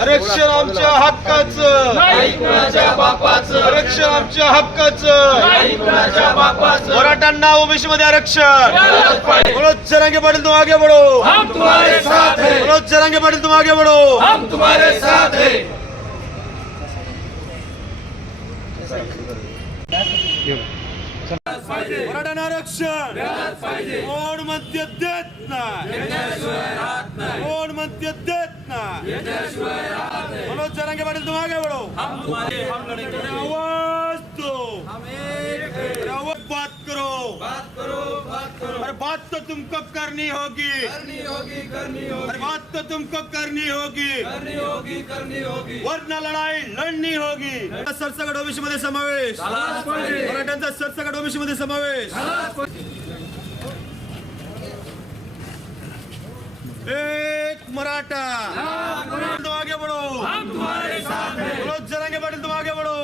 आरक्षण आमच्या हक्काचं. आरक्षण आमच्या हक्काचं. मराठ्यांना ओबीसी मध्ये आरक्षण. मनोज जरांगे पाटील तुम आगे बढो तुम्हारे मनोज जरांगे पाटील तुम आगे बढो तुम्हारे साथ मराठ्यांना आरक्षण. कोण म्हणते देत नाही? कोण म्हणते देत नाही? मनोज जरांगे पाटील तुम आगे बढो अरे आवाज दो अरे आवाज बात करो. अरे बात तो तुमको करनी होगी? अरे बात तो तुमको करनी होगी? वरना लढाई लढणी होगी। सरसकट ओबीसी मध्ये समावेश। मराठ्यांचा सरसकट ओबीसी मध्ये समावेश। एक मराठा। तुम आगे बढ़ो हम तुम्हारे साथ हैं। जरांगे पाटील तुम आगे बढ़ो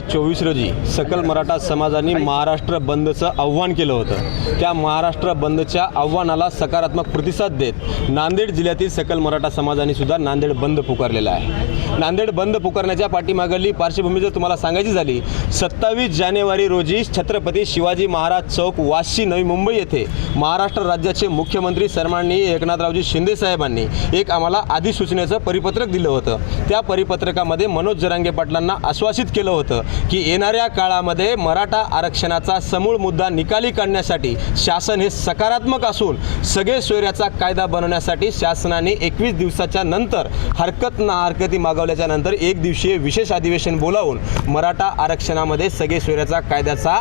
चोवीस रोजी सकल मराठा समाजाने महाराष्ट्र बंदचं आव्हान केलं होतं. त्या महाराष्ट्र बंदच्या आव्हानाला सकारात्मक प्रतिसाद देत नांदेड जिल्ह्यातील सकल मराठा समाजाने सुद्धा नांदेड बंद पुकारलेला आहे. नांदेड बंद पुकारण्याच्या पाठीमागली पार्श्वभूमी जर तुम्हाला सांगायची झाली सत्तावीस जानेवारी रोजी छत्रपती शिवाजी महाराज चौक वाशी नवी मुंबई येथे महाराष्ट्र राज्याचे मुख्यमंत्री सन्माननीय एकनाथरावजी शिंदे साहेबांनी एक आम्हाला अधिसूचनेचं परिपत्रक दिलं होतं. त्या परिपत्रकामध्ये मनोज जरांगे पाटलांना आश्वासित केलं होतं. की येणाऱ्या काळामध्ये मराठा आरक्षणाचा समूळ मुद्दा निकाली काढण्यासाठी शासन हे सकारात्मक असून सगळे सोयऱ्याचा कायदा बनवण्यासाठी शासनाने एकवीस दिवसाच्या नंतर हरकत ना हरकती मागवल्याच्या नंतर एक दिवसीय विशेष अधिवेशन बोलावून मराठा आरक्षणामध्ये सगळे सोयऱ्याचा कायद्याचा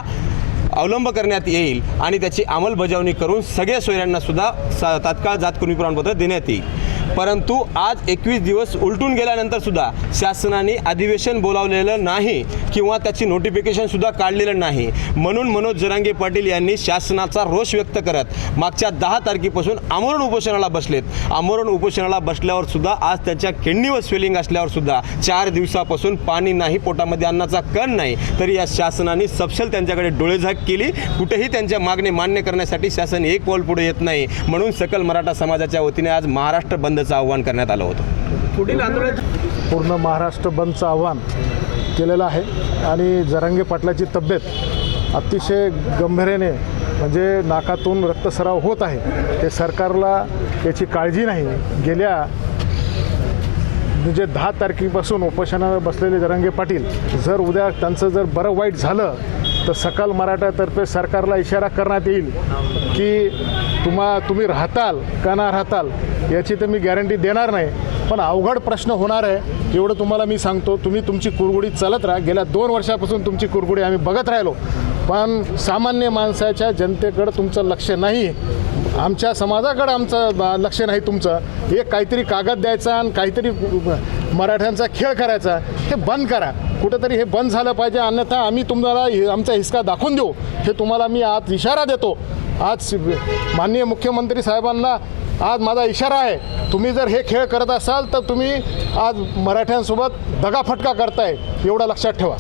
अवलंब करण्यात येईल आणि त्याची अंमलबजावणी करून सगळ्या सोयऱ्यांना सुद्धा सा तात्काळ जात कुणी प्रमाणपत्र देण्यात येईल. परंतु आज एकवीस दिवस उलटून गेल्यानंतर सुद्धा शासनाने अधिवेशन बोलावलेलं नाही. किंवा त्याची नोटिफिकेशन सुद्धा काढलेलं नाही. म्हणून मनोज जरांगे पाटील यांनी शासनाचा रोष व्यक्त करत मागच्या दहा तारखेपासून आमरण उपोषणाला बसलेत. आमरण उपोषणाला बसल्यावर सुद्धा आज त्यांच्या किडनीवर स्वेलिंग असल्यावर सुद्धा चार दिवसापासून पाणी नाही पोटामध्ये अन्नाचा कण नाही. तरी या शासनाने सपशेल त्यांच्याकडे डोळेझाक केली. कुठेही त्यांच्या मागणी मान्य करण्यासाठी शासन एक पाऊल पुढे येत नाही. म्हणून सकल मराठा समाजाच्या वतीने आज महाराष्ट्र बंदचं आव्हान करण्यात आलं होतं. पूर्ण महाराष्ट्र बंदचं आव्हान केलेलं आहे. आणि जरांगे पाटलाची तब्येत अतिशय गंभीरेने म्हणजे नाकातून रक्तस्राव होत आहे. ते सरकारला याची काळजी नाही. गेल्या म्हणजे दहा तारखेपासून उपोषणावर बसलेले जरांगे पाटील जर उद्या त्यांचं जर बरं वाईट झालं तर सकल मराठातर्फे सरकारला इशारा करण्यात येईल की तुम्हा तुम्ही राहताल का ना राहताल याची तर मी गॅरंटी देणार नाही. पण अवघड प्रश्न होणार आहे एवढं तुम्हाला मी सांगतो. तुम्ही तुमची कुरगुडी चालत राहा. गेल्या दोन वर्षापासून तुमची कुरगुडी आम्ही बघत राहिलो. पण सामान्य माणसाच्या जनतेकडं तुमचं लक्ष नाही. आमच्या समाजाकडं आमचं लक्ष नाही तुमचं. एक काहीतरी कागद द्यायचा आणि काहीतरी मराठ्यांचा खेळ करायचा हे बंद करा. कुठंतरी हे बंद झालं पाहिजे अन्यथा आम्ही तुम्हाला आमचा हिसका दाखवून देऊ. हे तुम्हाला मी आज इशारा देतो. आज माननीय मुख्यमंत्री साहेबांना आज माझा इशारा आहे. तुम्ही जर हे खेळ करत असाल तर तुम्ही आज मराठ्यांसोबत दगाफटका करताय. एवढं लक्षात ठेवा.